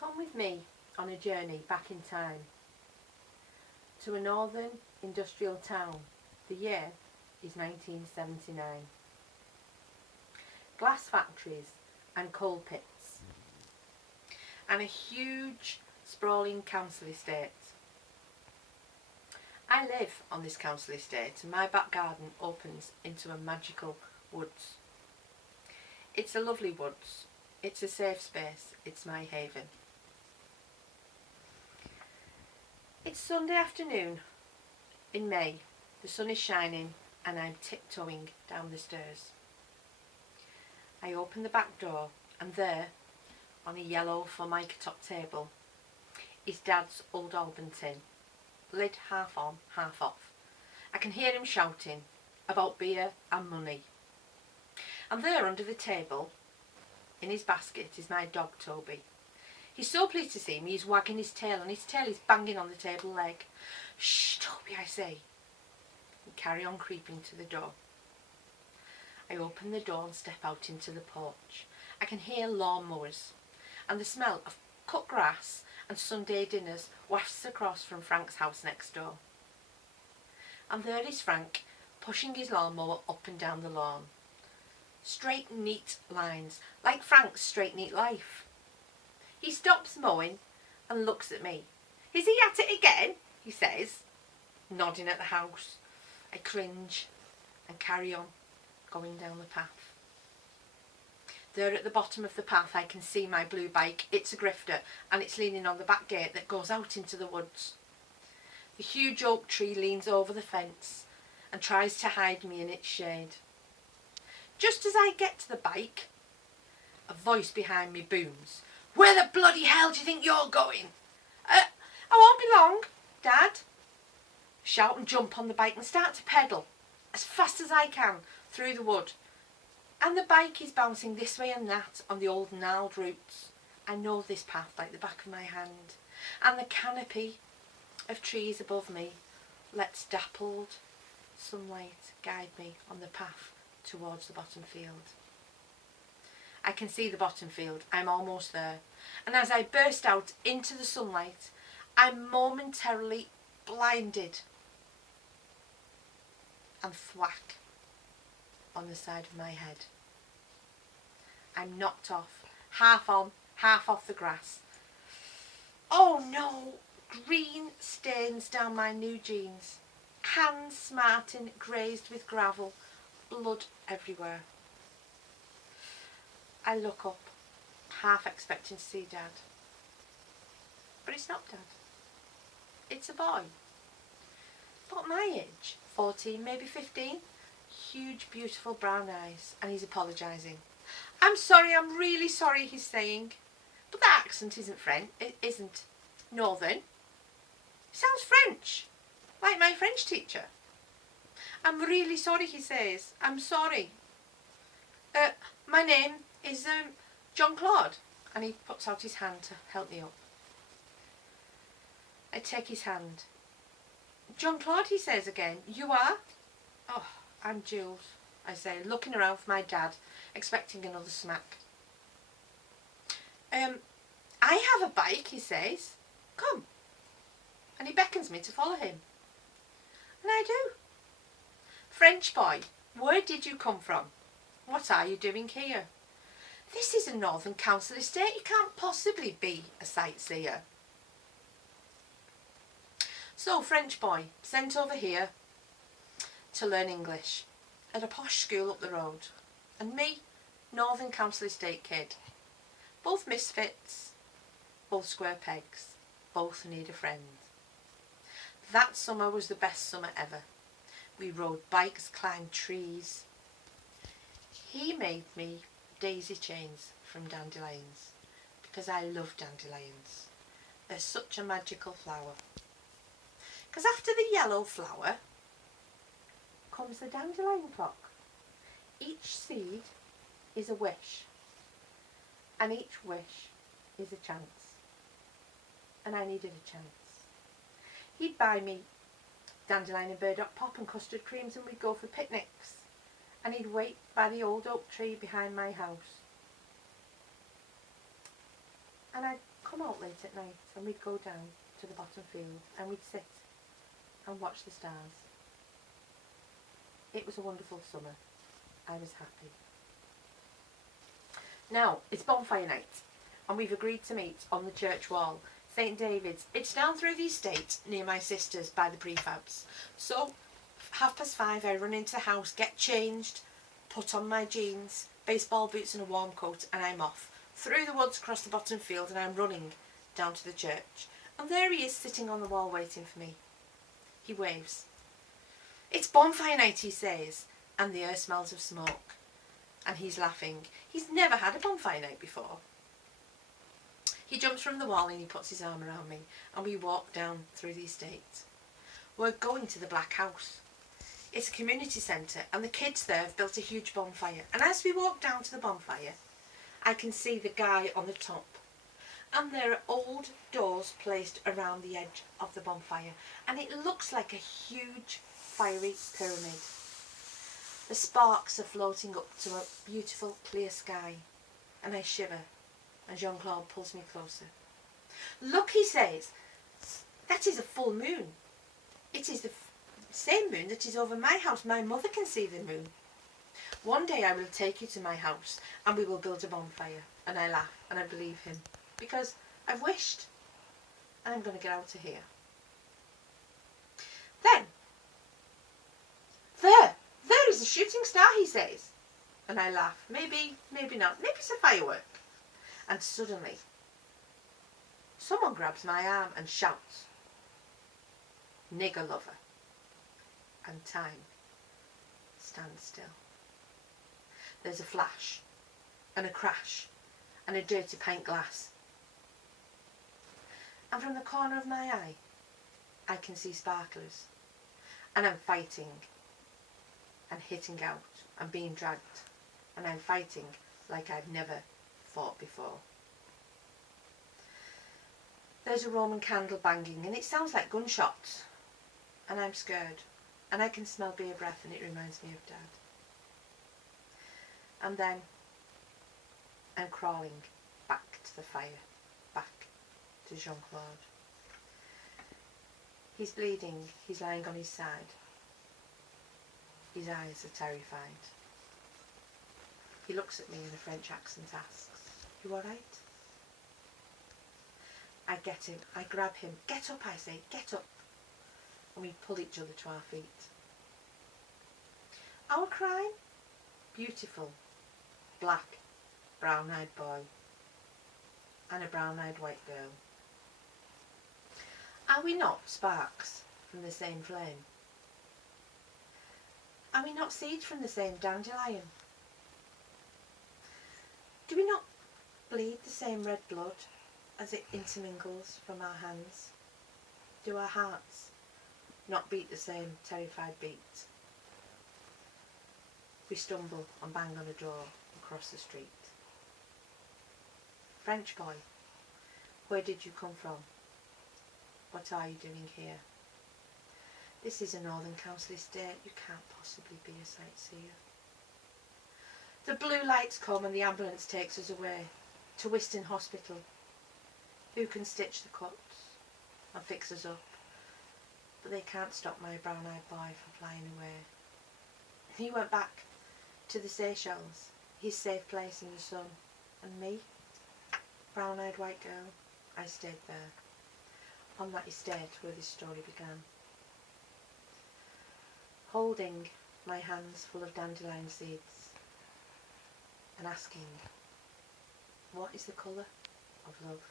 Come with me on a journey back in time to a northern industrial town. The year is 1979. Glass factories and coal pits and a huge sprawling council estate. I live on this council estate and my back garden opens into a magical woods. It's a lovely woods. It's a safe space. It's my haven. It's Sunday afternoon in May. The sun is shining and I'm tiptoeing down the stairs. I open the back door and there, on a yellow formica top table, is Dad's old Alban tin, lid half on, half off. I can hear him shouting about beer and money. And there under the table, in his basket, is my dog Toby. He's so pleased to see me, he's wagging his tail and his tail is banging on the table leg. Shh, Toby, I say. And carry on creeping to the door. I open the door and step out into the porch. I can hear lawnmowers and the smell of cut grass and Sunday dinners wafts across from Frank's house next door. And there is Frank, pushing his lawnmower up and down the lawn. Straight, neat lines, like Frank's straight, neat life. He stops mowing and looks at me. Is he at it again? He says, nodding at the house. I cringe and carry on going down the path. There at the bottom of the path I can see my blue bike. It's a grifter and it's leaning on the back gate that goes out into the woods. The huge oak tree leans over the fence and tries to hide me in its shade. Just as I get to the bike, a voice behind me booms. Where the bloody hell do you think you're going? I won't be long, Dad. Shout and jump on the bike and start to pedal as fast as I can through the wood. And the bike is bouncing this way and that on the old gnarled roots. I know this path like the back of my hand. And the canopy of trees above me lets dappled sunlight guide me on the path towards the bottom field. I can see the bottom field. I'm almost there. And as I burst out into the sunlight, I'm momentarily blinded and thwack on the side of my head. I'm knocked off, half on, half off the grass. Oh no! Green stains down my new jeans. Hands smarting, grazed with gravel, blood everywhere. I look up, half expecting to see Dad. But it's not Dad. It's a boy. About my age, 14, maybe 15. Huge, beautiful brown eyes, and he's apologising. I'm sorry, I'm really sorry, he's saying. But the accent isn't French, it isn't northern. It sounds French, like my French teacher. I'm really sorry, he says. I'm sorry. My name is Jean-Claude. And he puts out his hand to help me up. I take his hand. Jean-Claude, he says again. You are? Oh, I'm Jules, I say, looking around for my dad, expecting another smack. I have a bike, he says. Come. And he beckons me to follow him. And I do. French boy, where did you come from? What are you doing here? This is a northern council estate. You can't possibly be a sightseer. So, French boy, sent over here to learn English at a posh school up the road. And me, northern council estate kid. Both misfits, both square pegs, both need a friend. That summer was the best summer ever. We rode bikes, climbed trees. He made me daisy chains from dandelions because I love dandelions. They're such a magical flower. Because after the yellow flower comes the dandelion clock. Each seed is a wish and each wish is a chance. And I needed a chance. He'd buy me dandelion and burdock pop and custard creams and we'd go for picnics. And he'd wait by the old oak tree behind my house. And I'd come out late at night and we'd go down to the bottom field and we'd sit and watch the stars. It was a wonderful summer. I was happy. Now, it's bonfire night and we've agreed to meet on the church wall, St David's. It's down through the estate near my sister's by the prefabs. So 5:30 I run into the house, get changed, put on my jeans, baseball boots and a warm coat, and I'm off through the woods across the bottom field, and I'm running down to the church. And there he is sitting on the wall waiting for me. He waves. "It's bonfire night," he says, and the air smells of smoke. And he's laughing. He's never had a bonfire night before. He jumps from the wall and he puts his arm around me, and we walk down through the estate. We're going to the Black House. It's a community centre and the kids there have built a huge bonfire. And as we walk down to the bonfire, I can see the guy on the top. And there are old doors placed around the edge of the bonfire, and it looks like a huge fiery pyramid. The sparks are floating up to a beautiful clear sky, and I shiver, and Jean-Claude pulls me closer. "Look," he says, "that is a full moon. It is the same moon that is over my house. My mother can see the moon. One day I will take you to my house and we will build a bonfire." And I laugh and I believe him because I've wished and I'm going to get out of here. Then, there is a shooting star, he says. And I laugh. Maybe, maybe not. Maybe it's a firework. And suddenly, someone grabs my arm and shouts, "Nigger lover." And time stands still. There's a flash and a crash and a dirty pint glass. And from the corner of my eye, I can see sparklers. And I'm fighting and hitting out and being dragged. And I'm fighting like I've never fought before. There's a Roman candle banging and it sounds like gunshots. And I'm scared. And I can smell beer breath and it reminds me of Dad. And then I'm crawling back to the fire, back to Jean-Claude. He's bleeding, he's lying on his side. His eyes are terrified. He looks at me in a French accent, asks, "You alright?" I get him, I grab him. "Get up," I say, "get up." And we pull each other to our feet. Our crime? Beautiful, black, brown-eyed boy and a brown-eyed white girl. Are we not sparks from the same flame? Are we not seeds from the same dandelion? Do we not bleed the same red blood as it intermingles from our hands? Do our hearts not beat the same terrified beat? We stumble and bang on a door across the street. "French boy, where did you come from? What are you doing here? This is a Northern Council estate. You can't possibly be a sightseer." The blue lights come and the ambulance takes us away to Wiston Hospital. Who can stitch the cuts and fix us up? But they can't stop my brown-eyed boy from flying away. He went back to the Seychelles, his safe place in the sun. And me, brown-eyed white girl, I stayed there, on that estate where this story began, holding my hands full of dandelion seeds and asking, what is the colour of love?